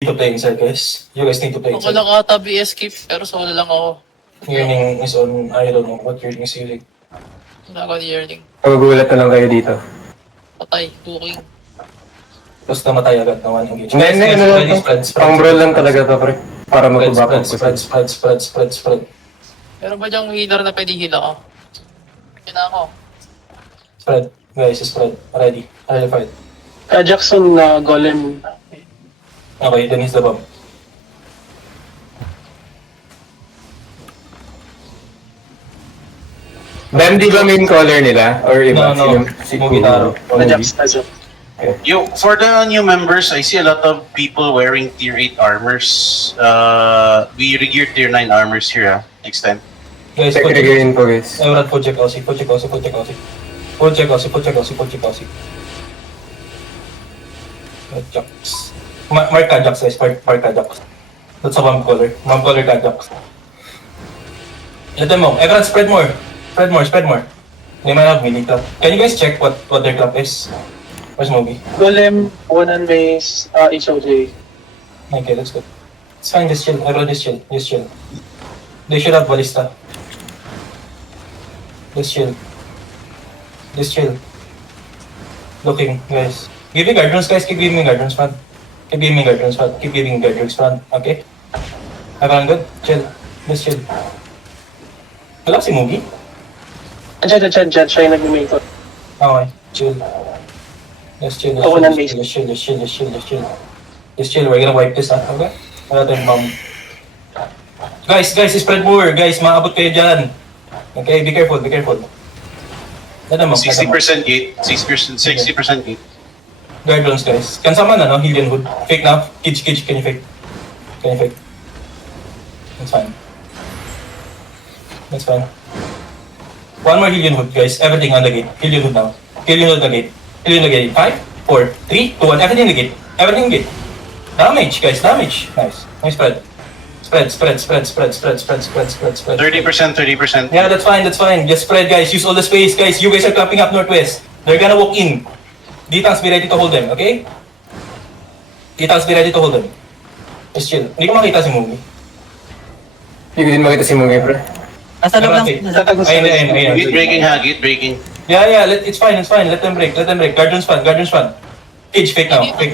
to play inside, guys. You guys need to play Ako inside. lang ata BS skip, pero solo lang ako. Yearning is on, I don't know what yearning is using. Wala ako ni Yearning. Magugulat na lang kayo dito. Patay, cooking. Tapos namatay agad na one engage. Hindi, ano lang to. Pang brawl lang talaga to, pre. Para mag-back up Spread. Pero ba diyang healer na pwede heal ako? Yun na ako. Spread. Guys, spread. Ready. Ready fight. Jackson na golem. Okay, then he's the bomb. Bam, di ba main color nila? Or iba? No. Si Mugitaro. Jackson. For the new members, I see a lot of people wearing tier 8 armors. We regear tier 9 armors here next time. Guys, Segregayin po, guys. Everyone, full check Aussie. Jax. Mark ka, Jax, guys. Mark ka, Jax. That's a bomb color. Bomb color ka, Jax. Let them know. Everyone, spread more. They might have melee club. Can you guys check what their club is? Where's Mogi? Golem, one and base, HOJ. Okay, that's good. It's fine, just chill. Everyone, just chill. They should have ballista. Just chill. Looking, guys. Give me guard runes, guys. Keep giving me guard runes, man. Keep giving guard runes, man. Okay? Everyone good? Chill. Just chill. Wala si Mugi? Diyan, siya yung nag-make ko. Okay, chill. Just chill. We're gonna wipe this, ha? Okay? Wala tayong bomb. Guys, spread more. Guys, maabot kayo dyan. Okay, be careful. Let them up. 60% gate. 60% gate. Guard runes, guys. Can someone, heal and hood? Fake now. Kij, can you fake? That's fine. One more heal and hood, guys. Everything on the gate. Heal and hood now. Heal and hood the gate. 5, 4, 3, 2, 1. Everything in the gate. Damage, guys. Nice. Nice spread. Spread. 30%. Yeah, that's fine. Just spread, guys. Use all the space, guys. You guys are clapping up northwest. They're gonna walk in. D-Tanks, be ready to hold them, okay? D-Tanks, be ready to hold them. Just chill. Hindi ko makita si Mugi. Hindi ko din makita si Mungay, pre. Nasa loob lang. Ayun. Gate breaking. Yeah. It's fine. Let them break. Guardians fan. Cage, fake now. Fake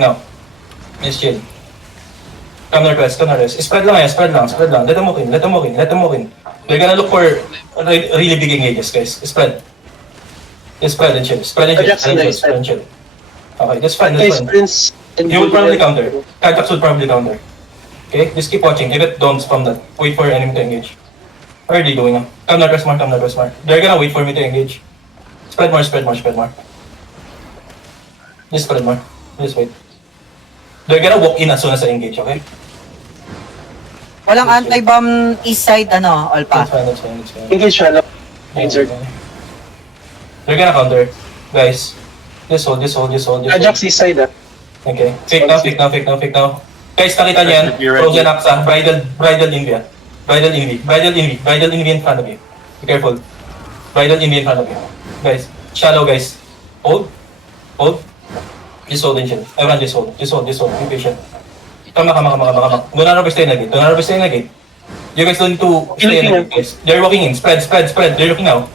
now. Just chill. Come northwest. Spread lang. Let them walk in. They're gonna look for really big engages, guys. Spread. Just spread and chill. Okay, that's fine. Prince. You will probably counter. Kajax will probably counter. Okay, just keep watching. If it don't spam that, wait for enemy to engage. What are they doing now? Come northwest more. They're gonna wait for me to engage. Spread more. Just spread more. Just wait. They're gonna walk in as soon as I engage, okay? Walang anti-bomb east side, Olpa. That's fine. Engage siya. Insert. They're gonna counter. Guys, just hold. Jax east side, Okay. Fake now. Guys, nakita niyo yan? Frozen Axa, bridal India. Bridal Envy in front of you. Be careful. Bridal Envy in front of you. Guys, shallow, guys. Hold. Just hold and chill. Everyone just hold. Be patient. Come. Do not overstay in the gate. You guys don't need to stay in the gate, guys. They're walking in. Spread. They're looking out.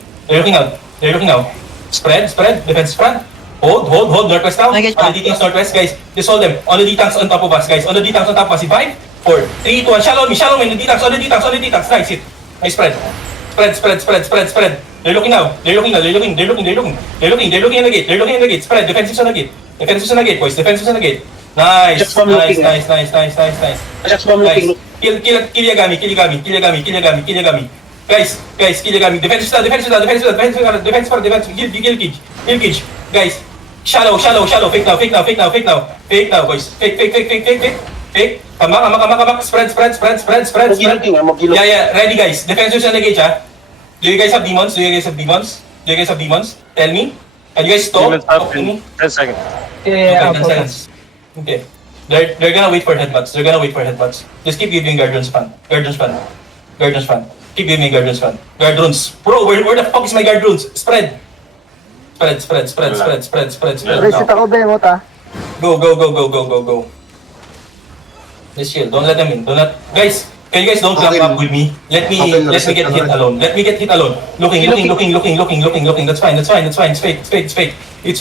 Spread. Defense front. Hold. Northwest now. On the D-Tanks northwest, guys. Just hold them. On the D-Tanks on top of us, guys. In 5, 4, 3, 2, 1. Shallow me. On the D-Tanks. Nice hit. Nice spread. Spread. They're looking now. They're looking in the gate. Spread. Defensives on the gate, boys. Nice. Just from looking, Nice. Jax bomb looking. Kill Yagami. Guys, kill Yagami. Defense. Kill Kij. Guys, shallow. Fake now, boys. Fake. Come. Spread. Magilong. Yeah. Ready, guys. Defenses on the gate, ha? Do you guys have demons? Tell me. Can you guys talk to me? 10 seconds. Okay, 10 seconds. Okay. They're gonna wait for headbutts. Just keep giving guardians fan. Keep giving me guardians fan. Guard runes. Bro, where the fuck is my guard runes? Spread. Spread. Reset ako, Bemot, ah. Go, go, go, go, go, go, go. Just chill. Don't let them in. Guys, can you guys don't clump up with me? Let me get hit alone. Let me get hit alone. Looking. That's fine. It's fake. It's fake. It's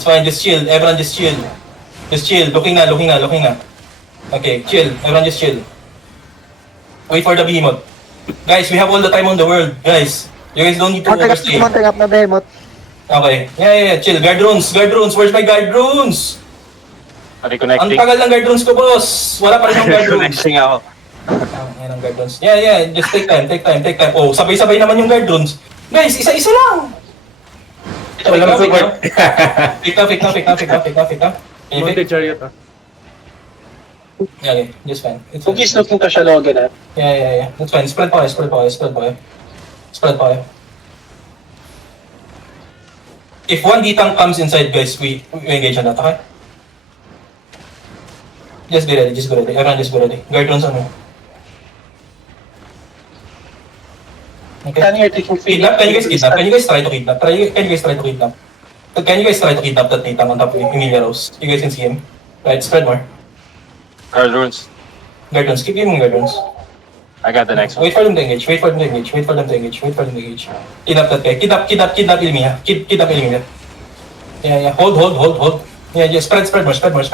fine. Just chill. Everyone just chill. Just chill. Looking na. Okay, chill. Everyone just chill. Wait for the behemoth. Guys, we have all the time on the world. Guys, you guys don't need to overstay. Mounting up na behemoth. Okay. Yeah. Chill. Guard runes. Where's my guard runes? Ang Reconnecting. tagal ng guard runes ko, boss. Wala pa rin ang guard runes. Reconnecting ako. Yan ang guard runes. Yeah. Just take time. Oh, sabay-sabay naman yung guard runes. Guys, isa-isa lang. Wala na support. Pick up. Mounted chariot. Okay, just fine. It's fine. Cookies looking to siya Logan, ha? Yeah. That's fine. Spread pa kayo. If one D-tank comes inside, guys, we engage on that, okay? Just be ready. Everyone just be ready. Guard runes on me. Okay. Can you taking Kidnap? Can you guys try to kidnap? Can you guys try to kidnap that D-tank on top of Emilia Rose? You guys can see him. Right, spread more. Guard runes. Guard runes. Keep giving guard runes. I got the next one. Wait for them to engage. Kidnap that guy. Kidnap Ilmia. Kidnap Ilmia. Yeah. Hold. Yeah, spread more. Spread more,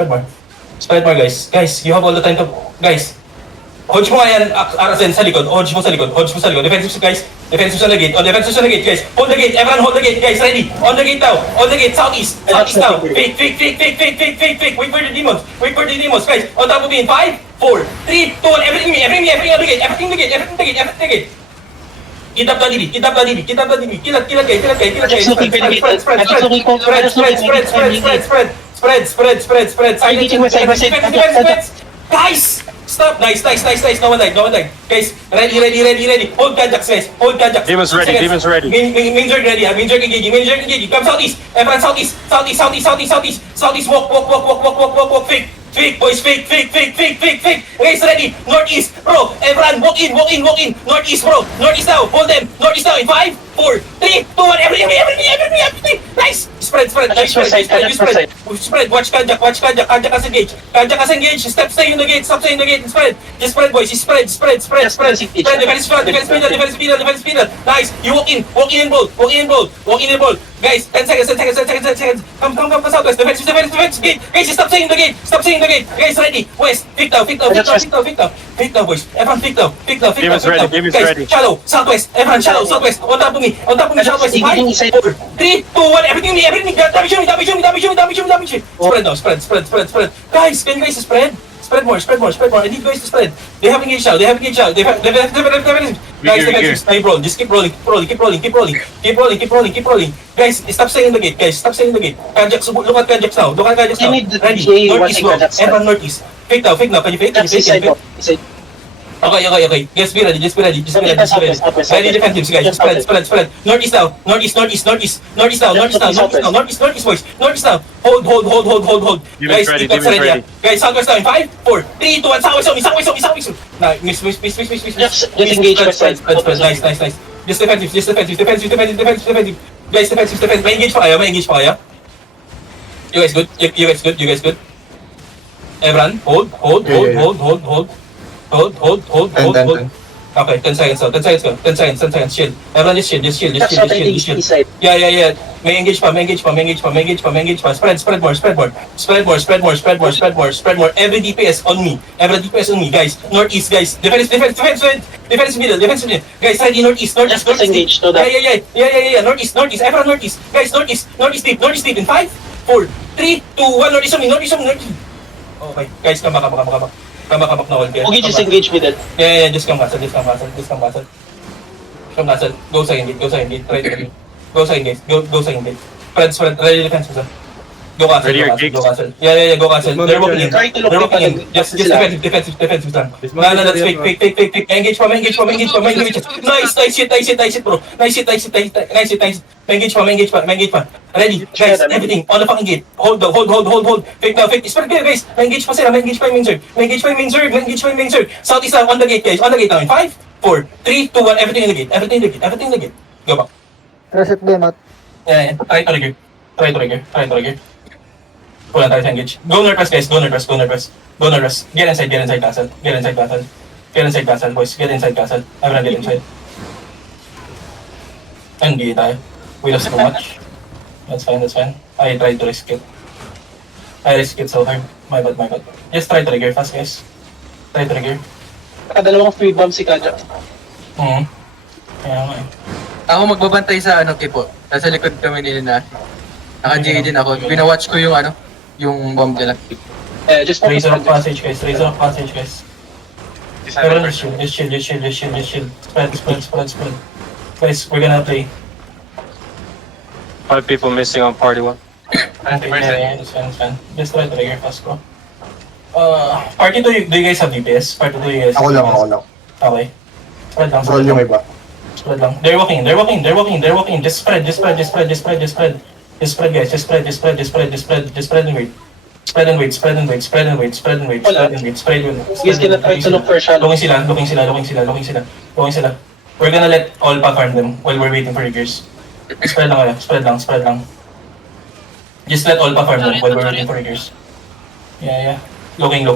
guys. Guys, you have all the time to... Guys, hodge mo nga yan, Arasen, sa likod. Hodge mo sa likod. Defensive, guys. Defensive on the gate, guys. Hold the gate. Everyone hold the gate, guys. Ready. On the gate now. Southeast now. Fake. Wait for the demons, guys. On top of me in 5, 4, 3, 2, 1. Everything on the gate. Everything the gate. Kidnap the DB. Kill that guy. Spread. Guys! Stop! Nice. No one died. Guys, ready. Hold Kajax, guys. Demons ready. Main jerk ready. Main jerk engaging. Come southeast. Everyone southeast. Walk. Fake, boys. Fake. Guys, ready. Northeast, bro. Everyone, walk in. Northeast, bro. Northeast now. Hold them. Northeast now in 5, 4, 3, 2, 1. Everything. Nice. Spread. Guys, spread. Watch Kajak. Kajak has engaged. Stay in the gate. And spread. Just spread, boys. Spread. Defense middle. Nice. You walk in and bold. Guys, 10 seconds. Come southwest. Defense gate. Guys, stop staying in the gate. Guys, ready. West. Pick down, boys. Everyone pick down. Demons ready. Guys, shallow. Southwest. Everyone shallow. Southwest. On top of me. Southwest. 5, 4, 3, 2, 1. Everything. Damage me. Spread now. Spread. Guys, can you guys spread? Spread more. I need guys to spread. They have engaged now. Guys, defensive. Stay roll. Just keep rolling. Guys, stop staying in the gate. Kajak, look at Kajak now. I need the Ready. DJ Northeast, watching bro. Kajak. Everyone northeast. Fake now. Can you fake? Okay. Just be ready. Ready defensive, guys. Spread. Northeast now. Northeast, boys. Northeast now. Hold. Demons Guys, ready, keep that demons ready. ready. Guys, southwest now in 5, 4, 3, 2, 1. Southwest on me. Nah, miss. Just engage Spread. Nice. Just defensive. Guys, defensive. May engage pa kaya? You guys good? Everyone, hold. Okay, 10 seconds now. 10 seconds. Shield. Everyone just shield. Yeah. May engage pa. Spread more. Every DPS on me, guys. Northeast, guys. Defense middle. Guys, ready, northeast. Just engage, no doubt. Yeah. Northeast. Everyone northeast. Guys, northeast deep. In 5, 4, 3, 2, 1. Northeast on me. Okay, guys, come back. Come back na all. Okay, just engage with it. Yeah, just come castle. Go sa gate. Try to go sa gate. Spread. Ready defense. Go castle. Ready your gigs. Go castle. Yeah, go castle. They're walking in. Try to look Just defensive lang. No, that's fake. Engage pa. Nice shit, bro. Nice hit. Engage pa. Ready, guys, everything. On the fucking gate. Hold. Fake now. Spread kayo, guys. Engage pa sila. Engage pa yung main serve. Southeast now, on the gate, guys. On the gate now. In 5, 4, 3, 2, 1. Everything in the gate. Go back. Reset behemoth. Yeah, try to trigger. Try to trigger. Try to trigger. Pull tayo sa engage. Go northwest guys, go northwest, go northwest. Go northwest. Get inside castle. Get inside castle. Get inside castle, boys. Get inside castle. Everyone get inside. NB tayo. We lost so much. That's fine, that's fine. I tried to risk it. I risk it so hard. My bad, my bad. Just try to trigger fast guys. Try to trigger. Nakadalawang free bomb si Kajak. Kaya nga eh. Ako magbabantay sa ano, Kipo. Nasa likod kami nila na. Naka-GA din ako. Pinawatch ko yung ano, yung bomb nila. Just focus Razor on of passage guys, razor of passage guys. Everyone just chill, just chill, just chill, just chill. Spread. Guys, we're gonna play. 5 people missing on party 1. Yeah, it's fine. Just try to trigger fast bro. Party 2, do you guys have DPS? Party 2, you guys Ako have lang, DPS? ako lang. Okay. Spread lang, Roll spread yung lang. iba. Spread lang. They're walking. Just spread guys, just spread and wait. Spread and wait. He's gonna try to look for a shadow. Looking sila. We're gonna let all pa farm them while we're waiting for riggers. Spread lang. Just let all pa farm them while we're waiting for riggers. Yeah. Looking.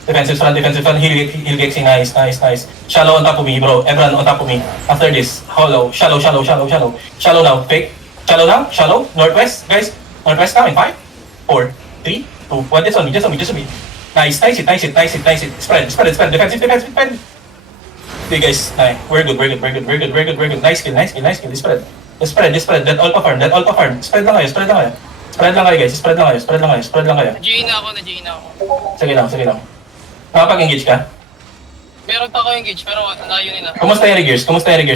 Defensive front, heal Gexy, nice. Shallow on top of me, bro. Everyone on top of me. After this, hollow, shallow. Shallow now, fake. Shallow. Northwest, guys. Northwest now in 5, 4, 3, 2, 1. Just on me. Nice it. Spread. Defensive. Okay, guys. Nice. We're good. Nice kill. Just spread. Let all pa farm. Spread lang kayo, guys. Spread lang kayo. Na-GA na ako. Sige lang. Nakapag-engage ka? Meron pa ako engage, pero layo nila. Kumusta yung riggers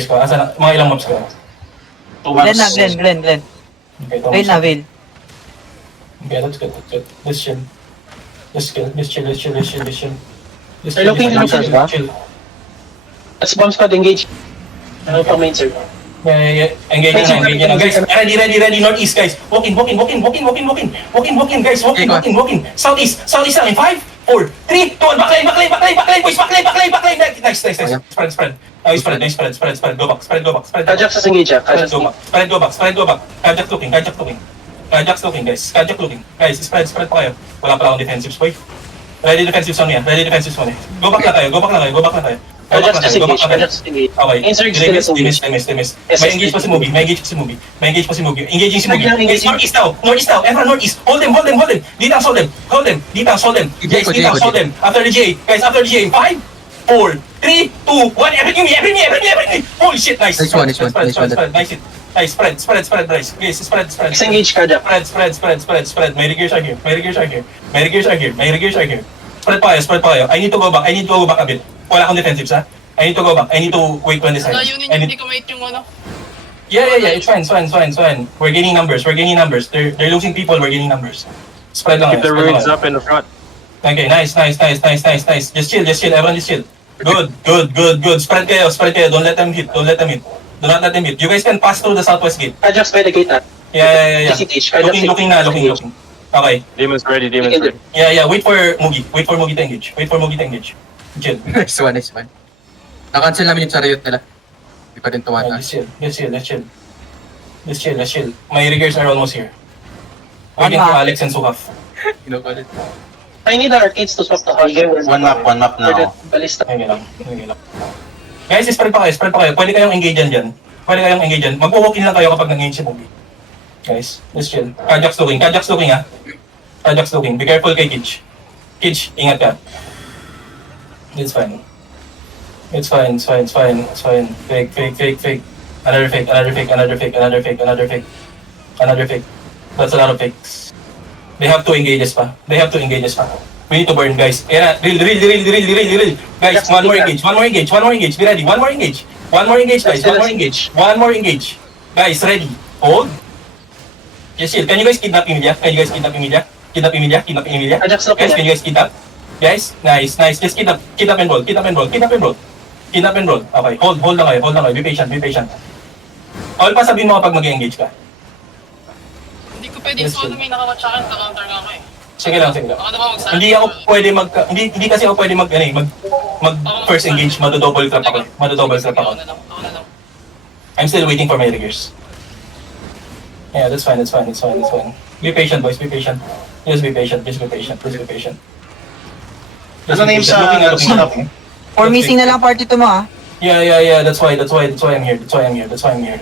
ko? Asa na? Mga ilang mobs ko? Glenn. Okay, Veil na, veil. Okay, that's good. Let's chill. They're looking to Chill. Let's bomb squad engage. Ano pa main sir? Yeah. Engage na. Guys, ready. Northeast, guys. Walking, guys. Walking. Southeast lang in 5, 4, 3, 2, 1. Backline, boys. Backline. Nice. Spread. Spread. Go back. Kajak sa engage ah. Kajak Spread, go back. Kajak looking, guys. Guys, spread pa kayo. Wala pala akong defensives, boy. Ready defensives on me. Go back na tayo. Kajak sa engage. Okay. Insert Dismiss. May engage pa si Mugi. Engaging si Mugi. Guys, northeast now. Everyone northeast. Hold them. Ditang, hold them. Guys, ditang, hold them. After the GA. 5, 4, 3, 2, 1. Everything me. Holy shit, nice. Nice one. Nice, spread, guys. Guys, spread. Let's engage Kajak. Spread. May riggers are here. Spread pa kayo. I need to go back a bit. Wala akong defensives, ha? I need to go back. I need to wait when this ends. Layo ninyo, hindi ko mate yung ano. Yeah. It's fine. We're gaining numbers. They're losing people. We're gaining numbers. Spread lang Keep the kayo. ruins up in the front. Okay, nice. Just chill. Everyone just chill. Good. Spread kayo. Don't let them hit. Do not let them hit. You guys can pass through the southwest gate. Kajak's by the gate ah. Yeah. Disengage. Looking na. Okay. Demons ready. Yeah. Wait for Mugi to engage. Chill. Nice one. Na-cancel namin yung chariot nila. Hindi pa rin tumataas. Just chill. My riggers are almost here. Waiting for Alex and Suhaf. Kinukulit. I need the arcades to swap the hard. One map For the now. ballista. Okay lang. Guys, spread pa kayo. Pwede kayong engage dyan. Mag-walk in lang kayo kapag nag-engage si Mugi. Guys, just chill. Kajak's looking ha. Be careful kay Kitch. Kitch, ingat ka. It's fine. Fake. Another fake. That's a lot of fakes. They have 2 engages pa. We need to burn, guys. Yeah, real. Guys, one more engage. Be ready. One more engage, guys. One more engage. Guys, ready. Hold. Just chill. Can you guys kidnap Emilia? Kidnap Emilia? Kajak's looking Guys, can you guys kidnap? Guys, nice. Just kidnap and roll. Okay, hold lang kayo. Be patient. All pa sabihin mo kapag mag-engage ka. Hindi ko pwede Yes, yung ano may nakawatch akin, ka-counter nga ako eh. Sige lang. Baka naman mag-start. Hindi kasi ako pwede mag first engage, double trap ako. Ako na lang. I'm still waiting for my riggers. Yeah, that's fine, that's fine, that's fine, that's fine. Be patient, boys, be patient. Just be patient, just be patient, just be patient. Just Ano be na yung patient. Looking. For missing na lang party to mo ah. Yeah, that's why I'm here, that's why I'm here, that's why I'm here.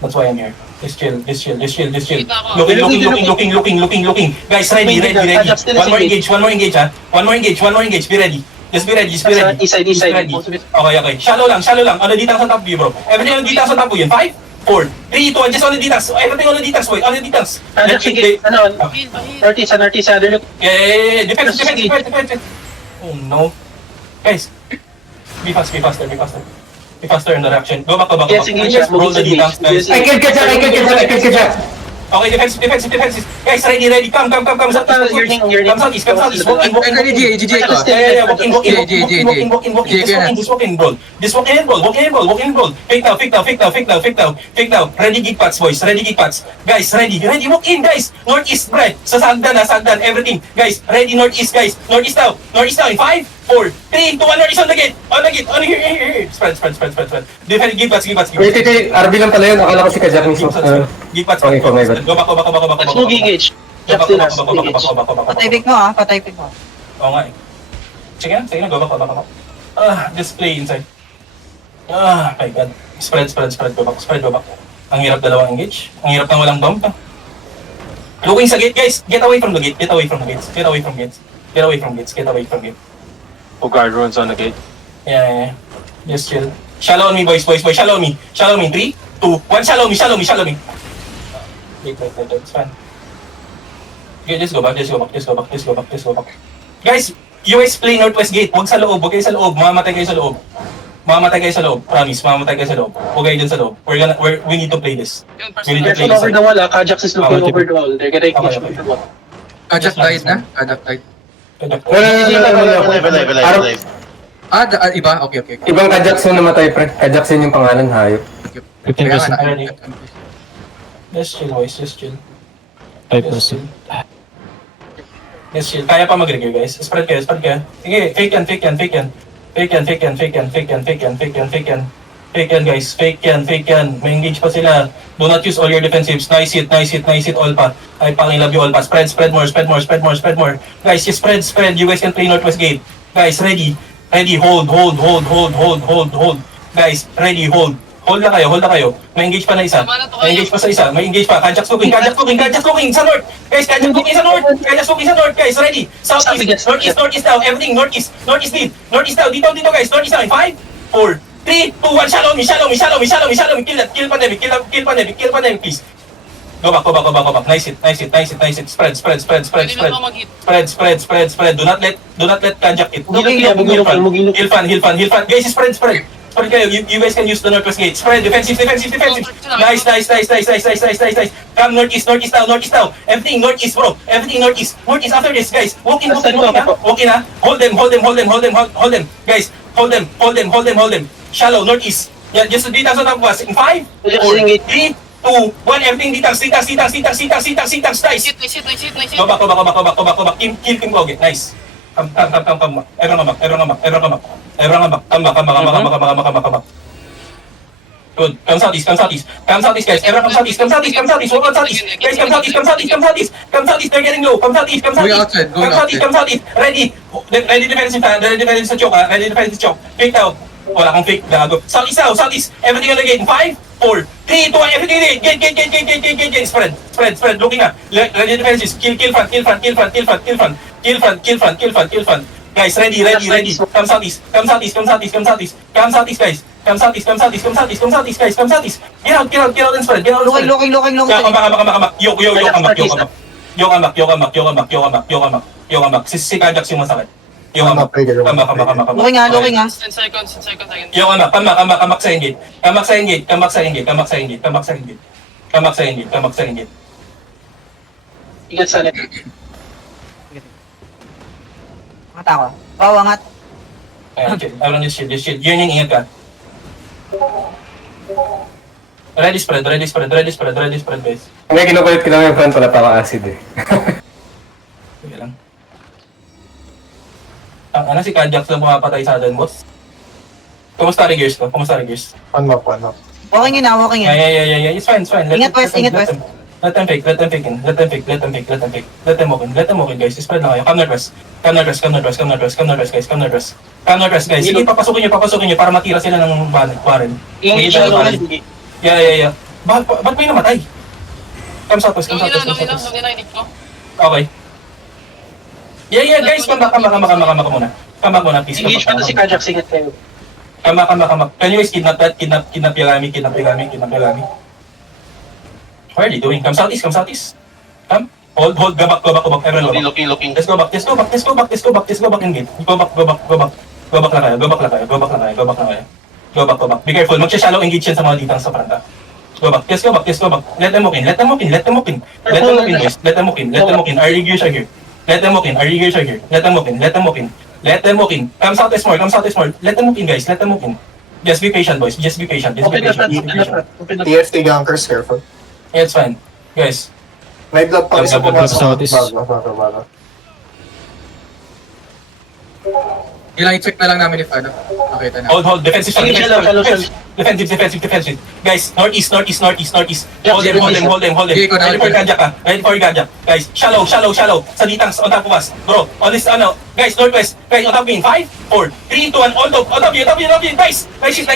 That's why I'm here. Just chill. Looking. Guys, ready. One more engage, ha? One more engage, be ready. Just be ready. East Just side. ready. Okay. Shallow lang. Ano dito sa top view, bro? Everything on dito sa top view, 5, 4, 3, 2, 1, just on the details. Everything on the details, boy. On the details. Sige, ano, Northeast, other look. Yeah. Defense. Oh no. Guys, be faster. Be faster in the reaction. Go back. Yes, engage. Roll the details, guys. I can catch up. Okay, defensive. Guys, ready. Come. Southeast. Walk in. Ay, kani GG ko. Yeah. Walk in. Just Walk in, bro. Walk in, bro. Fake now. Ready, gig pats, boys. Ready, gig pats. Guys, ready. Walk in, guys. Northeast, bre. Sa sagdan, everything. Guys, ready, northeast, guys. Northeast now. In 5, 4, 3, 2, 1, northeast on the gate. On here. Spread. Defend, gig pats. Wait, RB lang pala yun. Akala ko si Kajak mismo. Gig pats. Okay, my bad. Go back. Let's move engage. Jack still has engage. Patay pick mo ah, patay pick mo. Oo nga eh. Sige na, go back. Just play inside. My God. Spread, go back. Ang hirap dalawang engage. Ang hirap ng walang bump. Looking sa gate, guys. Get away from the gate. Get away from gate. Guard runs on the gate. Yeah. Just chill. Shallow on me, boys. Shallow on me. 3, 2, 1. Shallow me. Wait. It's fine. Okay, just go back. Guys, US play Northwest Gate. Huwag kayo sa loob. Mamamatay kayo sa loob. Promise, mamamatay kayo sa loob. Huwag kayo dyan sa loob. We need to play this. Careful over the wall, Kajax is looking over the wall. They're gonna engage over the wall. Kajak died na? Kajak died. Alive. Iba? Okay. Ibang Kajakson namatay, pre. Kajakson yung pangalan, hayop. Kaya nga na. Just chill, boys. Just chill. Kaya pa mag-regear, guys. Spread kayo. Sige, fake yan. Guys. Fake yan. May engage pa sila. Do not use all your defensives. Nice hit, all pa. Ay, love you all pa. Spread more. Guys, just spread. You guys can play Northwest Gate. Guys, ready. Hold. Guys, ready, hold. Hold na kayo. May engage pa sa isa. Kajax looking sa north. Guys, Kajax looking sa north. Guys, ready. Southeast, northeast now. Everything, northeast lead. Northeast now. Dito, guys. Northeast now. In 5, 4, 3, 2, 1. Shallow me. Kill pandemic, please. Go back. Nice hit. Spread. Do not let Kajax hit. Mugin. Heal fan. Guys, spread. Spread kayo. You guys can use the Northwest Gate. Spread. Defensive. Nice. Come northeast now. Everything northeast, bro. Northeast after this, guys. Walk in, ha. Hold them. Guys, hold them. Shallow, northeast. Yeah, just dito sa top of us. In 5, 4, 3, 2, 1. Everything dito. Nice. Go back. Kill him, okay. Nice. Come. Everyone come back. Good. Come southeast, guys. Everyone come southeast. Walk on southeast. Guys, come southeast. They're getting low. Come southeast. Come southeast. Ready defensive sa choke, ha. Fake now. Wala kang fake, gago. Southeast. Everything on the gate. 5, 4, 3, 2, 1. Everything on the gate. Gate. Spread. Looking na. Ready defenses. Kill front. Guys, ready. Come southeast, guys. Come southeast. Get out and spread. Looking. Come back. Yo, come back. Si Kajax yung masakit. Yo, come back. Looking ah. 10 seconds. Yo, come back sa engage. Come back sa engage. Ingat sa net. Mata ko. Bawangat. Ayan, chill. Everyone just chill. Yun yung ingat ka. Ready spread, guys. May kinukulit ko lang yung front, wala pa ako acid eh. Sige lang. Ang si Kajax lang pumapatay sa atin, boss. Kumusta Regears ko? Walking in ah. Yeah. It's fine. Ingat, West. Let them fake, let them fake in. Let them fake, let them fake, let them fake. Let them walk in, guys. Spread lang kayo. Come northwest. Come northwest, come northwest, come northwest, come northwest, guys. Come northwest. Come northwest, guys. Sige, papasukin nyo para matira sila ng barren. Engage Engage shallow. barren. Yeah. Ba't may namatay? Come southwest, come southwest, come southwest. Okay. Yeah, guys. Come back muna. Come back muna, please. Engage pa to si Kajak. Sige tayo. Come back. Can you guys kidnap that? Kidnap Yagami. What are they doing? Come southeast. Come. Hold. Go back. Everyone go back. Looking. Let's go back in gate. Go back lang kayo. Go back. Be careful. Magsha-shallow engage yan sa mga ditang sa front. Go back. Let them walk in, boys. Let them walk in. Our gears are here. Let them walk in. Let them walk in. Come southwest more. Let them walk in, guys. Just be patient, boys. Just be patient. Open the front. TFT gankers, careful. Yeah, it's fine. Guys, May blood pa isa Blood, pumasok. southeast. Bago. Ilang i-check na lang namin if ano. Makita na. hold. Defensive. Engage shallow. Defensive. Guys, northeast. Yeah, Hold them. Okay, go na. Ready for Gajak. Guys, shallow. Sa ditangs, on top of us. Bro, on this, guys, northwest. Guys, on top of me. 5, 4, 3, 2, 1, on top of you. Guys, nice it.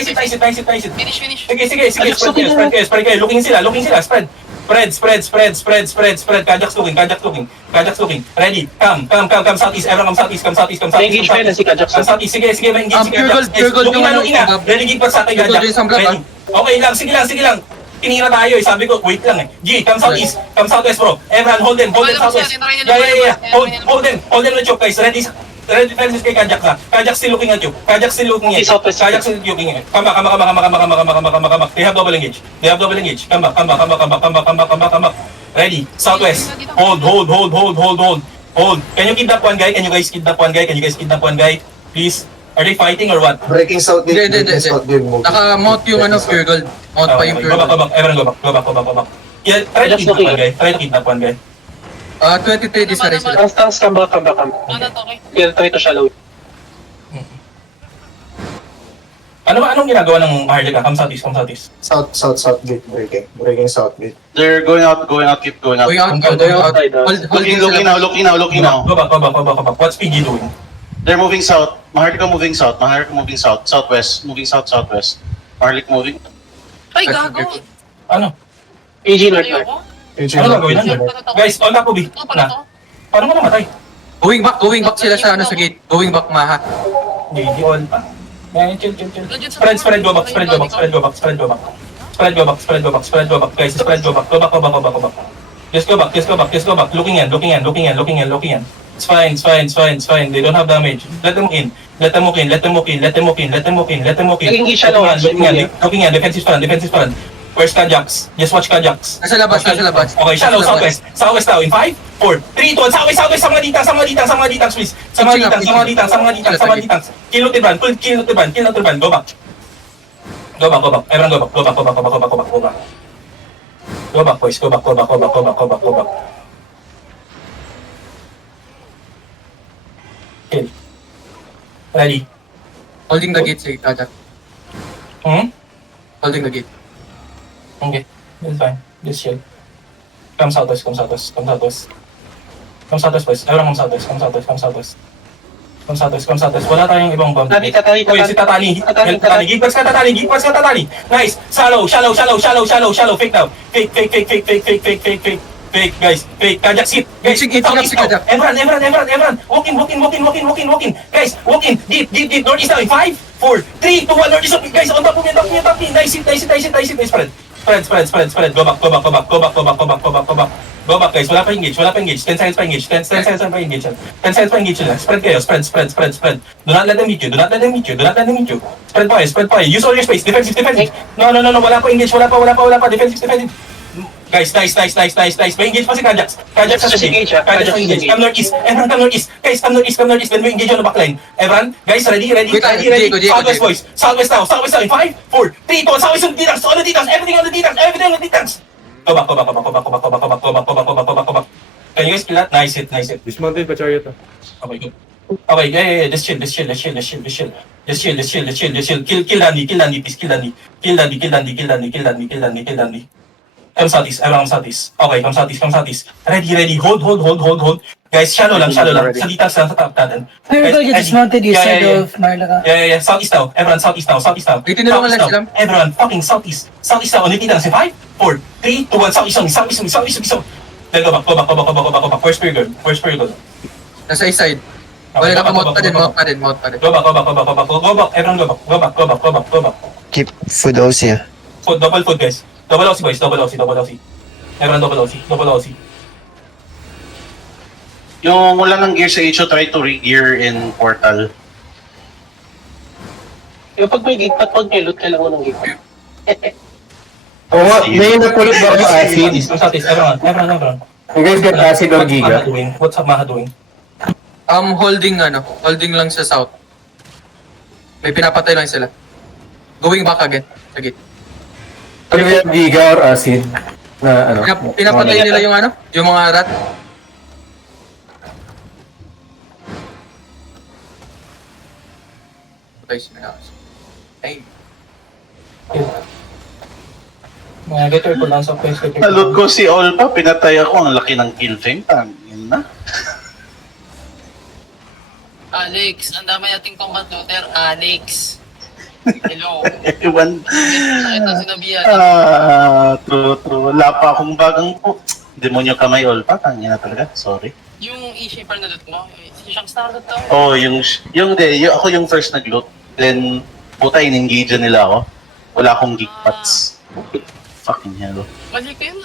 Finish. Sige. Spread kayo. Looking sila. Spread. Kajak's looking. Ready. Come southeast. Everyone come southeast. Engage pa yun si Kajak. Come southeast. Sige, ma-engage si Kajak. Pure gold Looking na. Ready, gig pa sa akin, Pure gold Kajak. yung isang block, Ready. Okay lang, sige lang. Tinira tayo eh. Sabi ko, wait lang eh. G, come southeast, bro. Everyone, hold them southwest. Yeah. Hold them na choke, guys. Ready, defenses kay Kajak na. Kajak still looking at you. Kajak still looking at you. Southwest. Kajak still looking at you. Come back. They have double engage. Come back. Ready, southwest. Hold. Can you kidnap one guy? Can you guys kidnap one guy? Please. Are they fighting or what? Breaking south gate. Hindi. Move. Naka-mount yung pure gold. Mount pa yung pure Go gold. back. Everyone go back. Yeah, try to kidnap one guy. 23 dis na rin sila. Stance, come back. Okay. Here, try to shallow. Anong ginagawa ng Harley? Come southeast. South gate breaking south gate. They're going out. Keep going out. Going out. Looking now. Go back. What's PG doing? They're moving south. Maharlika moving south. Southwest. Moving southwest. Maharlika moving. Ay, gago. Ano? PG north. Ayoko. Ano gagawin natin? Guys, on top of me. Ano pala to? Paano mo namatay? Going back sila sa gate. Going back, Maha. Hindi, on pa. Chill. Spread, go back. Guys, spread, go back. Just go back. Looking in. It's fine. They don't have damage. Let them in. Looking in. Defensive front. Where's Kajaks? Just watch Kajaks. Nasa labas. Okay, shallow, southwest now. In 5, 4, 3, 2, 1. Southwest. Sa mga ditang, please. Sa mga ditang. Kill not the brand. Go back. Everyone go back. Go back, boys. Go back. Kill. Ready. Holding the gate si Kajak. Holding the gate. Okay. That's fine. Just chill. Come southwest. Boys. Everyone come southwest. Wala tayong ibang bomb. Tatali. Wait, si Tatali. Geekbox ka Tatali. Nice. Shallow. Fake now. Fake, guys. Kajak sit. Guys, It's Kajak. Everyone. Walking. Guys, walk in. Deep. Northeast now in 5, 4, 3, 2, 1. Northeast. Guys, on top of me. Nice it. Spread. Go back. Go back, guys. Wala pa engage. 10 seconds pa engage. 10 seconds pa engage sila. Spread kayo. Spread. Do not let them hit you. Spread pa kayo. Use all your space. Defensive. No. Wala pa engage. Wala pa. Defensive. Guys, nice. May engage pa si Kajaks. Kajaks sa Engage, stage. Kajaks sa engage. Come northeast. Everyone come northeast. Guys, come northeast. Then we engage on the backline. Everyone, guys, ready. Southwest, boys. Southwest now. In 5, 4, 3, 2, 1. Southwest on the detacks. Everything on the detacks. Go back. Can you guys kill that? Nice hit. Dismounted pa chariot. Okay, good. Okay, yeah. Just chill. Kill Dandy, please. Kill Dandy. Come southeast. Everyone come southeast. Okay, come southeast. Come southeast. Ready. Hold. Guys, shallow lang. Sa details lang sa top natin. Miracle, you just mounted east side of Marlaca. Yeah. Southeast now. Everyone, southeast now. Wait, tinulungan lang sila. Everyone, fucking southeast. Southeast now. Ulitin lang. 5, 4, 3, 2, 1. Southeast. Then go back. Where's your girl? Nasa east side. Wala ka mount pa din. Go back. Everyone, go back. Keep food OC. Double foot, guys. Double OC, boys. Double OC. Everyone, double OC. Yung wala ng gear sa HO, try to re-gear in portal. Yung pag may gigpat, pag may loot, kailangan mo ng gigpat. Oo nga, may napulot ba ako acid? Come southeast. Everyone. You guys get acid or giga? What's Maha doing? Holding lang sa south. May pinapatay lang sila. Going back again. Sige. Pero we have giga or acid? Na ano? Pinapatay nila yung mga rat. Patay sila. Ay. Get your cooldown sa place. Nalot ko si Olpa, pinatay ako. Ang laki ng kill fame. Tangin na. Alex, ang dami nating combat looter. Alex. Hello. Ewan. Nakita sinabihan. True. Wala pa akong bagang po. Demonyo kamay, Olpa. Tangin na talaga. Sorry. Yung e-shaper na loot mo, siyang started to. Oh, ako yung first nag-loot. Then, puta, in-engage nila ako. Wala akong geek pots. Fucking hell. Mali ko yun,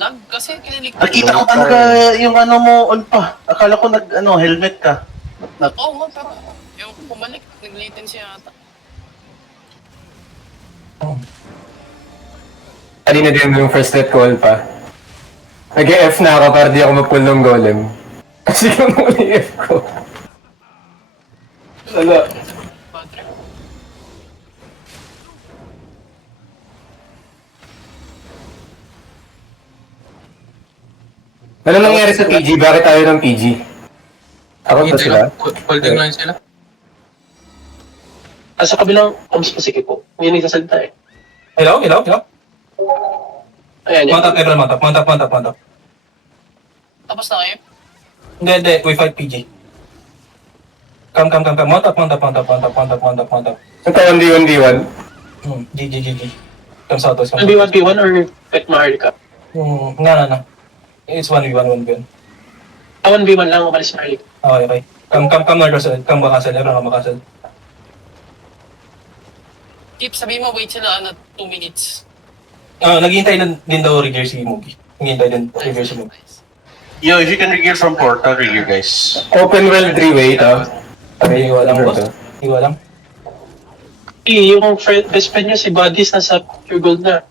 lag kasi kinilig Nakita ko talaga yung ano mo, Olpa. Akala ko helmet ka. Oo nga, pero yung pumalik, nag-latency yata. Kanina din yung first net call pa. Nag-F na ako para di ako mag-pull ng golem. Kasi yung muli F ko. Wala. Bad trip. Ano nangyari sa PG? Bakit tayo ng PG? Ako ba sila? Holding lang sila. Sa kabilang, comms pa si Kipo. May nagsasalita eh. Hello? Ayan, Mount up, everyone. Mount up. Tapos na kayo? Hindi. We fight PG. Come. Mount up. Ito, 1v1v1. GG. Come southwest. 1v1v1 or pet Maharlika? No. It's 1v1. 1v1 lang, umalis Maharlika. Okay. Come northwest. Come Bakasel. Everyone come Bakasel. Keep, sabihin mo, wait sila 2 minutes. Naghihintay din daw regear si Mugi. Naghihintay din regear si Mugi. Yo, if you can re-gear from portal, re-gear, guys. Open well 3-way ito. Okay, walang boss. Hindi ko alam. Yung best friend niya si Buddies nasa Pure Gold na.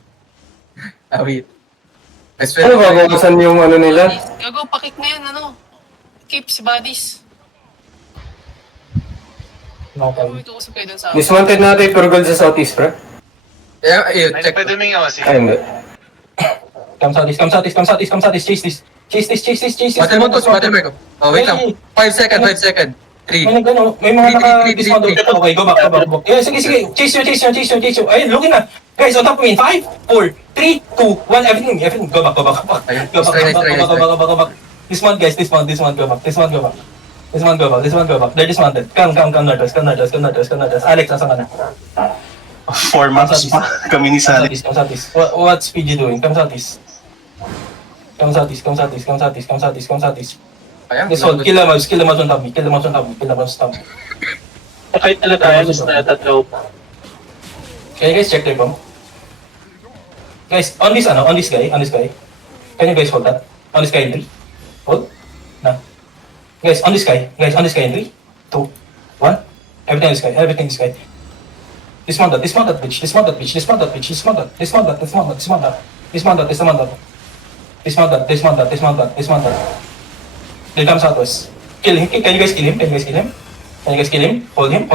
Wait. Ano ba? Bukasan yung ano nila? Gago, pakik na yan, Keep, si Buddies. No Gago, problem. ito usap kayo dun sa... Dismounted natin per gold sa southeast, bro. Check. Ay, hindi. Come southeast. Chase this. Battle mo to, battle mo. Oh, wait lang. 5 seconds. 3. May mga naka-dismount. Okay, go back. Yeah, sige. Chase you. Ayun, looking na. Guys, on top of me. 5, 4, 3, 2, 1, everything. Go back. Go back. Dismount, guys. Dismount. Go back. They're dismounted. Come, Northwest. Alex, asan ka na? 4 months pa kami ni Sally. Come southeast. What's PG doing? Come southeast. Ayan. This hold. Kill them out on top me. Kahit talaga tayo, mas na tatlo. Can you guys check their bomb? Guys, on this guy. Can you guys hold that? On this guy in 3. Hold. Na. Guys, on this guy in 3, 2, 1. Everything this guy. Dismount that bitch. Then come southwest. Kill him. Can you guys kill him? Hold him.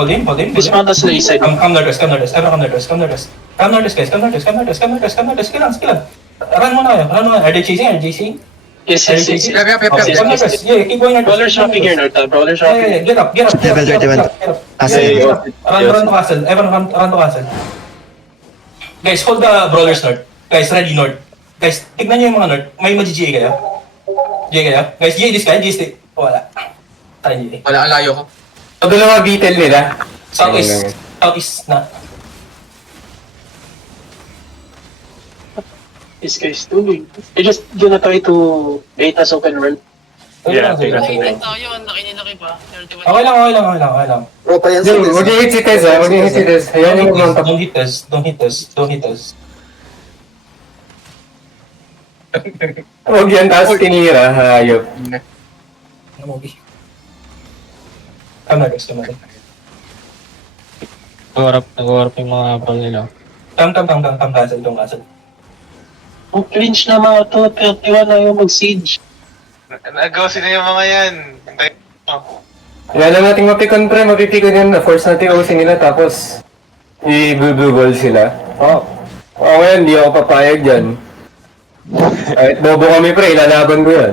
Dismount na sila east side. Come northwest. Everyone come northwest. Come northwest, guys. Skill on. Run mo na kayo. Are they chasing? Yes. Yep. Come northwest. Yeah, keep going northwest. Brawler's dropping here, North. Brawler's dropping. Get up. Level 31. Acid. Run to castle. Everyone run to castle. Guys, hold the brawlers north. Guys, ready north. Guys, tignan nyo yung mga nerd. May mag-GA kayo? GA kayo? Guys, GA this guy, GA stick. Wala. Try GA. Wala, ang layo ko. So, dalawa beetle nila. Southeast. Southeast na. This guy's doing. They're just gonna try to bait us open world. Yeah, Okay lang, Ay, sige. rin tayo, ang laki pa. 31. Okay lang, okay lang, okay lang, okay lang. Dude, huwag yung hit si Tez ha. Huwag yung hit si Tez. Hayaan yung mag-mount up. Don't hit us, don't hit us, don't hit us. Huwag yan, taas tinira. Hayop. Namogi. Tama guys, tama guys. Nag-warp yung mga apple nila. Tam, cancel, itong cancel. Ang cringe na mga to, 21 na yung mag-siege. Nag-ghost na yung mga yan. Kaya lang nating mapikon pre, mapipikon yun. Na-force natin usin nila tapos i-blue ball sila. Oh. Ngayon, hindi ako papayag dyan. Kahit bobo kami pre, ilalaban ko yan.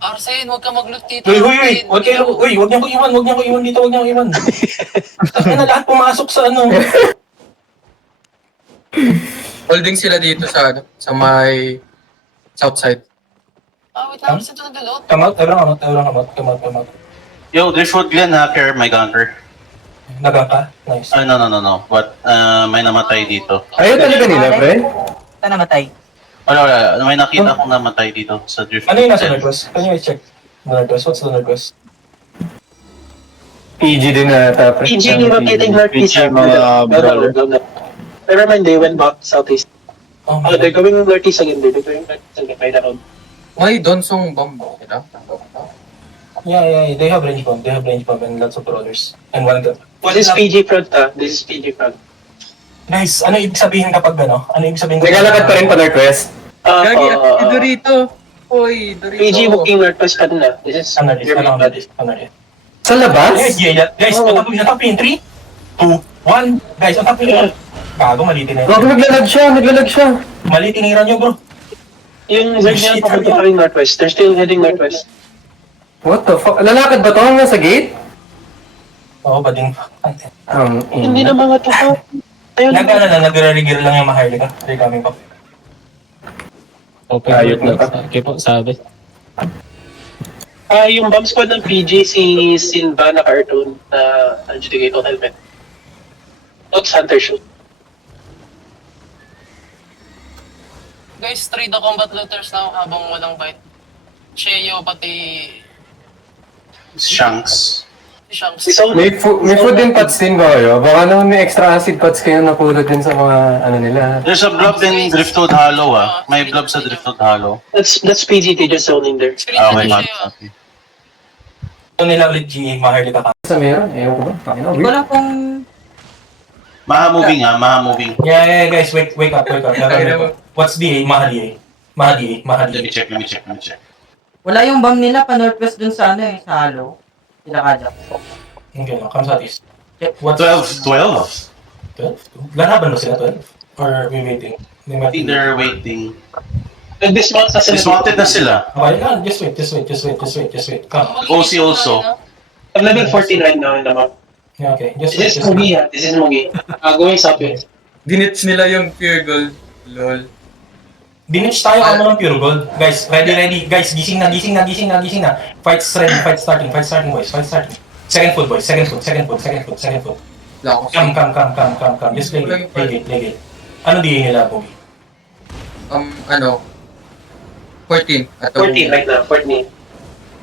Arsen, huwag ka mag-loot dito. Uy, Arsen. wag niyo ko iwan, wag niyo ko iwan dito, wag niyo ko iwan. Taka na lahat pumasok sa ano. Holding sila dito sa ano, sa may south side. Ah, wait lang, Arsen, ito nag-loot. Come out. Yo, Driftwood Glen hacker, my gunner. Nagang ka? Nice. No. But, may namatay dito. Ayaw talaga nila pre. Ito namatay. Wala. May nakita akong namatay dito sa Driftwood Ano yung nasa Glen. Nerdquest? Can you check? Nerdquest, what's the Nerdquest? PG din na ata pre. PG yung rotating northeast. Never mind, they went back southeast. Oh Oh, my they're god. going northeast again. They're going northeast again right around. May Donsong bomb ba sila? Yeah, they have range bomb and lots of brawlers. And one gun. This is PG front, This is PG front. Guys, ano ibig sabihin kapag ano? Ano ibig sabihin Naglalakad pa rin pa Northwest. Gagi, Dorito! Uy, Dorito! PG booking northwest pa din This is Ano your this? Sa labas? Guys, on top 3, 2, 1. Guys, on top 3. Gago, mali tinira. Gago, naglalag siya. Mali tinira nyo, bro. Yung Zerg nila papunta pa rin northwest. They're still heading northwest. What the fuck? Lalakad ba to hanggang sa gate? Oo, bading. Hindi na mga to. Ayun Nagre-regir lang yung maharli ka. Hindi kami pa. Open Ayot na world. Okay po, sabi. Yung bomb squad ng PG, si Silva na cartoon na adjudicator helmet. Not Hunter shoot. Guys, trade the combat looters now habang walang fight. Sheo, pati Shanks. si Shanks. May food din pots din ba kayo? Baka naman may extra acid pots kayo napulot din sa mga ano nila. There's a blob in Driftwood Hollow, May blob sa Driftwood Hollow. That's PG, they just zoning there. Screenshot Okay, ni man. Sheo. Okay. Ito nila ulit G, maharli ka. Sa meron? Ewan ko ba? Ano, Hindi ko alam kung... Maha-moving. Yeah, guys, wake up. What's the Mahali? Let me check. Wala yung bomb nila pa northwest dun sa ano sa halo. Sila Kajak. Okay, come sa atis. What's 12. 12? Lalaban mo sila 12? Or we waiting? I think they're waiting. Nag-dismount na sila. Dismounted na sila. Okay, just wait. Come. OC also. I'm level 14 right now in the map. Yeah, okay, just This is wait. Mugi, This is Mugi. Going south here. Dinits nila yung pure gold. Lol. Dinitch tayo ang ng pure gold. Guys, ready. Guys, gising na. Fights ready, fight starting, boys. Second foot, boys. Second foot. Wala ako. Come. Just play it. Ano di nila, Bobby? Ano? 14. At 14 right now, 14.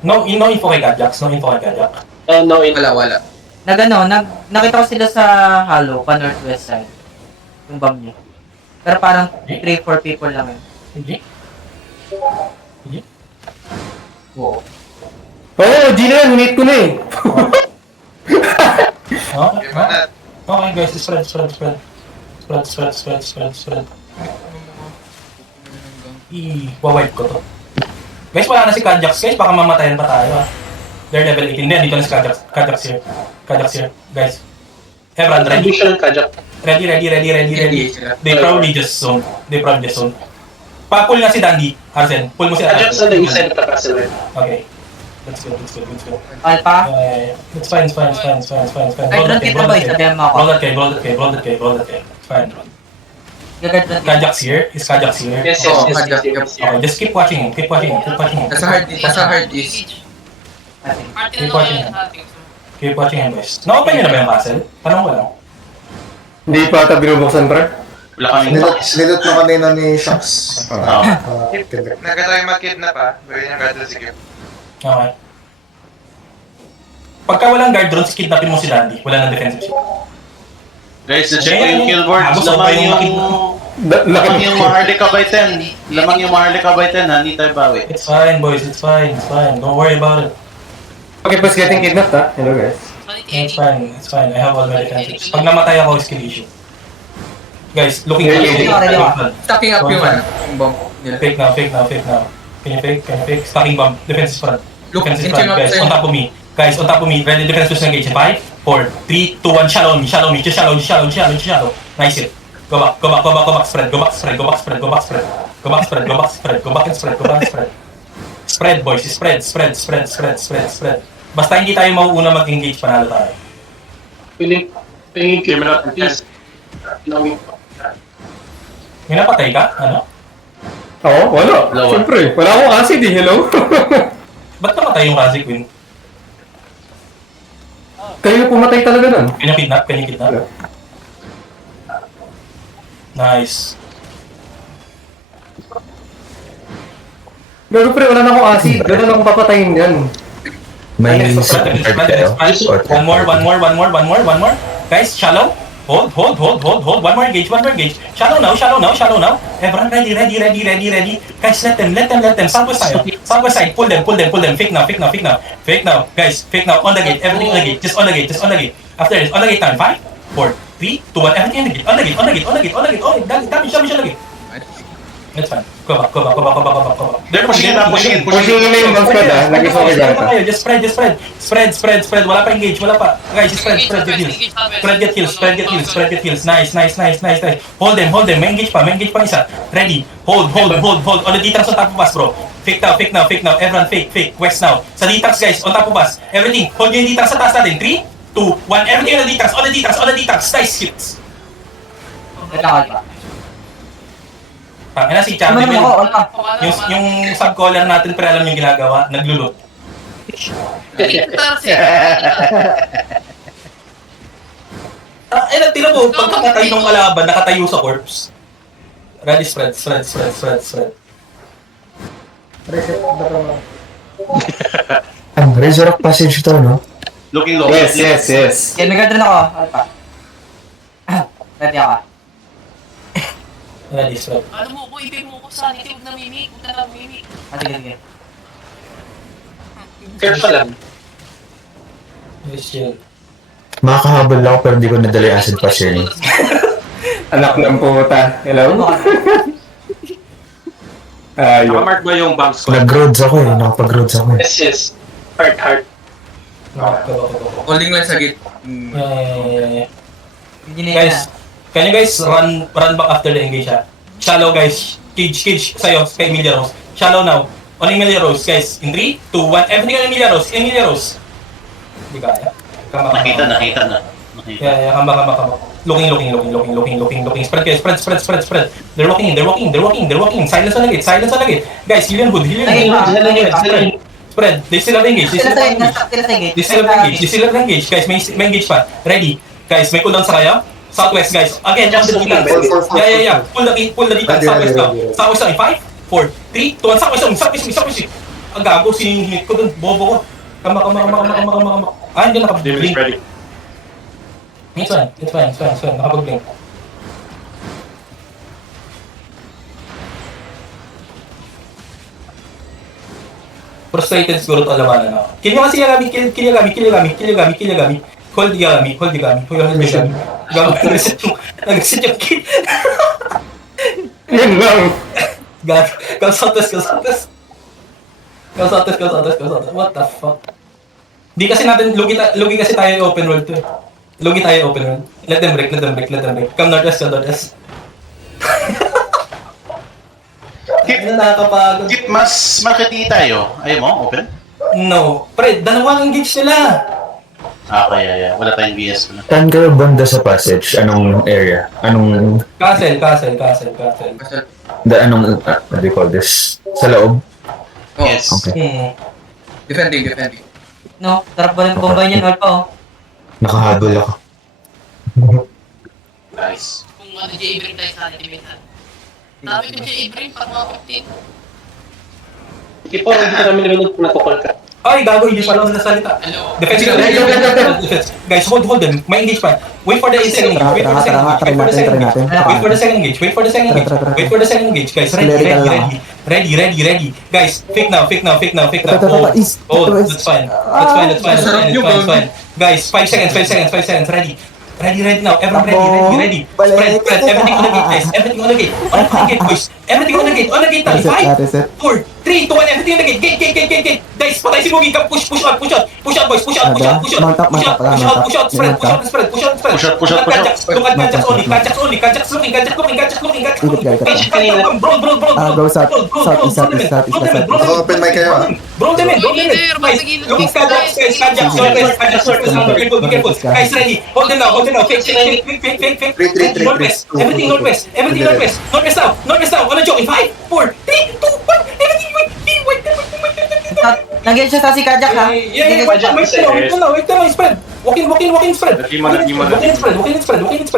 No info kay Gadjax. No, in Wala. Nakita ko sila sa halo, pa northwest side. Yung bomb niya. Pero parang 3-4 people lang yun. Hindi. Oo. Oo, G na yan. Minute ko na eh. Okay, guys, spread. Wawipe ko to. Guys, wala na si Kajax, guys. Baka mamatayan pa tayo, They're level 18. Hindi, dito na si Kajax here. Guys. Everyone, ready? additional Kajak. Ready. They probably just zone. Pa-pull na si Dandy. Arsen, pull mo si Kajak sa the east side of the castle. Okay. Let's go. Alpha? It's fine. Ay, drone kita boys, sabihan mo ako. Roll that guy. It's fine, bro. Gagad na. Kajak's here? Is Kajak's here? Yes, Oo, yes, yes, kanya. yes, yes. Okay, just keep watching him. Keep watching him. Keep watching him. Nasa hard is. Party Keep na watching kayo him. natin. Keep watching him, boys. Na-open nyo na ba yung castle? Tanong ko lang. Hindi pa ata binubuksan, pre. Wala kaming box. Nilot na kanina ni Shucks. Nagkatry mag-kidnap ah. Gawin niya gado sige. Okay. Pagka walang guard drone, kidnapin mo si Dandy. Wala nang defensive shield. Guys, na-check ko yung kill board. Tapos, Lamang okay, lamang yung Maharlika by 10. Lamang yung Maharlika by 10, ha? Hindi tayo bawi. It's fine, boys. It's fine. It's fine. Don't worry about it. Okay, pas getting kidnapped, ha? Hello, guys. It's fine. It's fine. I have all my defenses. Pag namatay ako, skill issue. Guys, looking Yeah, for yeah, yeah. Stacking up yung ano, yung bomb nila. Fake now, fake now, fake now. Can you fake? Can you fake? Stacking bomb. Defense is front. Look, Defense is inching front. up Guys, sa'yo. on top of me. Guys, on top of me. Ready defense to engage. 5, 4, 3, 2, 1. Shallow me. Shallow me. Just shallow. Just shallow. Just shallow. Just shallow. Nice hit. Go back. Go back. Go back. Go back. Spread. Go back. Spread. Go back. Spread. Go back. Spread. Go back. Spread. Go back. Spread. Go back and spread. Go back and spread. Spread, boys. Spread. Spread. Spread. Spread. Spread. Spread. Basta hindi tayo mauuna mag-engage, panalo tayo. Piling, please. May napatay ka? Ano? Oo, wala. Wala. Siyempre, wala akong acid eh, hello? Ba't namatay yung Razi Queen? Kayo pumatay talaga nun. Kanya kidnap? Kanya kidnap? Nice. Pero pre, wala na akong acid. Wala na akong papatayin yan. May Front, support front, kayo? front. One more. Guys, shallow. Hold. One more engage. Shallow now. Everyone ready. Guys, let them. Southwest side. Pull them. Fake now. Guys, fake now. On the gate. Everything on the gate. Just on the gate. After this, on the gate time. 5, 4, 3, 2, 1. Everything on the gate. Oh, damage on the gate. That's fine. Go back. They're pushing it up. Pushing nila yung bang squad ah. Nag-isa ko kay Just spread. Wala pa engage. Guys, spread. Get kills. Nice. Hold them. May engage pa isa. Ready. Hold. On the details on top of us, bro. Fake now. Everyone fake. West now. Sa details, guys. On top of us. Everything. Hold yung details sa taas natin. 3, 2, 1. Everything on the details. Nice hits. Kailangan pa. Tangina si Charlie Ano Will. ako? Yung sub-caller natin, pero alam yung ginagawa. Naglulot. Tira mo, pagkakatay ng kalaban, nakatayo sa corpse. Ready, spread. Ang resurrect passage to, no? Looking low. Yes. Yan, nag-guard rin ako. Ano pa? Ready ako. Ready, spread. Ano mo ko, ibig mo ko sa hindi huwag na namimik. Sige. Careful lang. Just chill. Makakahabol ako pero di ko nadala yung acid pass yun. Anak ng puta. Hello? Ayun. Nakamark ba yung bombs ko? Nag-roads ako eh. Nakapag-roads ako eh. Yes. Heart. Go. Holding lang sa gate. Yeah. Guys, Guys, can you guys run back after the engage ha? Shallow guys. Cage sa'yo, kay Emilia Rose. Shallow now. On Emilia Rose, guys. In 3, 2, 1. Everything on Emilia Rose. Hindi kaya. Nakita na. Yeah, come back. Looking. Spread guys, spread. They're walking. Silence on the gate. Guys, heal and hood. Spread. They still have engage. They still have engage. Guys, may engage pa. Ready. Guys, may cooldown sa kaya. Southwest guys. Again, jump to the details. Yeah. Pull the details. Southwest now. Southwest now in 5, 4, 3, 2, 1. Southwest. Ang gago, sinihit ko dun. Bobo ko. Kama. Hindi nakapag-blink. It's fine. Nakapag-blink. Frustrated siguro ito alaman na. Kill nyo kasi Yagami. Hold Yagami. Nag-reset yung kill. Yun lang. Kalsates. What the fuck? Di kasi natin, lugi kasi tayo yung open world to eh. Let them break. Come northwest. Ano nakakapagod? Kit, mas marketi tayo. Ayaw mo? Open? No. Pre, dalawang engage nila. Okay. Wala tayong BS na. Saan kayo banda sa passage? Anong area? Anong, Castle. what do you call this? Sa loob? Oh, Yes. Okay. defending. No, sarap ba ng combine yan, Alpha, oh. Nakahabol ako. Nice. Kung ano, J-Bring tayo sa ultimate ha. Sabi ko J-Bring, pag mga 15. Tipo, hindi ka namin narinig kung natukol ka. Ay, gago, hindi pala ako nasalita. Hello. Defense. Guys, hold them. May engage pa. Wait for the second engage. Wait for the second engage. Wait for the second engage. Wait for the second engage. Wait for the second engage. Guys, ready. Guys, fake now. Hold. That's fine. Guys, 5 seconds. Ready now. Everyone ready. Spread. Everything on the gate, guys. Everything on the gate, boys. Everything on the gate. 5, 4, 3, 2, 1. Everything on the gate. Gate. Guys, patay si Mugi. Push out, boys. Push out. Spread. Look at Kanjax only. Kanjax looking. Bro. Open mic kayo, ah. Bro, them in. Guys, look at Kanjax. Be careful. Guys, ready. Hold them now. Fake. Northwest. Everything northwest. Northwest now. Wanna joke in 5, 4, 3, 2, 1. Everything wait. Nag-get siya sa si Kajak, ha? Yeah. Wait lang. Spread. Walking spread. Walking spread.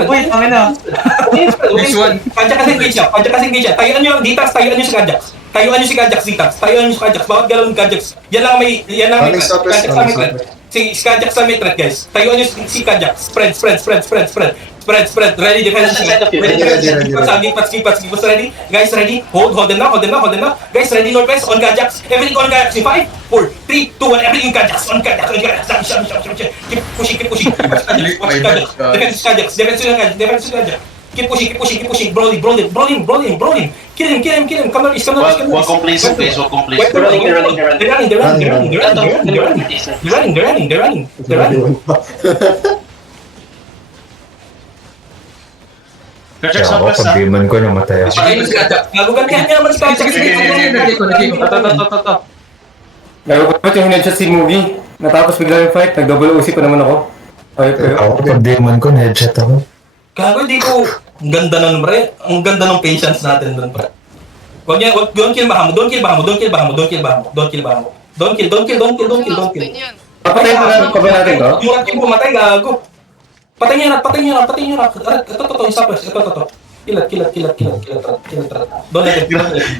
Wait, ang ina. This one. Kajak kasi engage siya. Tayuan nyo lang Ditax, tayuan nyo si Kajak. Tayuan nyo si Kajak. Bawat galaw ni Kajak. Yan lang may Kajak sa may threat. Si Kajak sa may threat, guys. Tayuan nyo si Kajak. Spread. Ready, defense. Ready. Ready. Guys, ready. Hold them now. Guys, ready, northwest on Kajak. Everything on Kajak. 5, 4, 3, 2, 1. Everything Kajak. On Kajak. Keep pushing. Defense Kajak. Keep pushing. Brawling. Kill him. Come on, Wag complaints, please. Wag complaints. They're running. Kajak Kaya sa ako, bus, ha? pag-gaman ko, namatay ako. Nagugantihan niya naman si Kajak. Ba't yung hinheadshot si Mugi? Natapos bigla yung fight, nag-double OC pa naman ako. Ako, pag-gaman ko, headshot ako. Gago, di ko. Ang ganda nun, pre. Ang ganda ng patience natin dun, pre. Don't kill Bahamo. Don't kill. Papatayin pa ba natin to? Yung rat yung pumatay, gago. Patay niyo rat. Ito, isa pa. Ito. Kilat. Don't let it.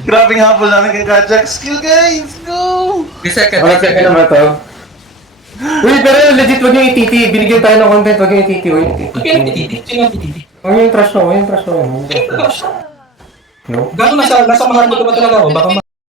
Grabing hapol namin kay Kajak. Skill, guys! Go! The second. Wala check naman to. Uy, pero legit wag yung ititi. Binigyan tayo ng content, wag yung ititi. Huwag yung trash no. Gago, nasa mahal ko ba talaga ako? Baka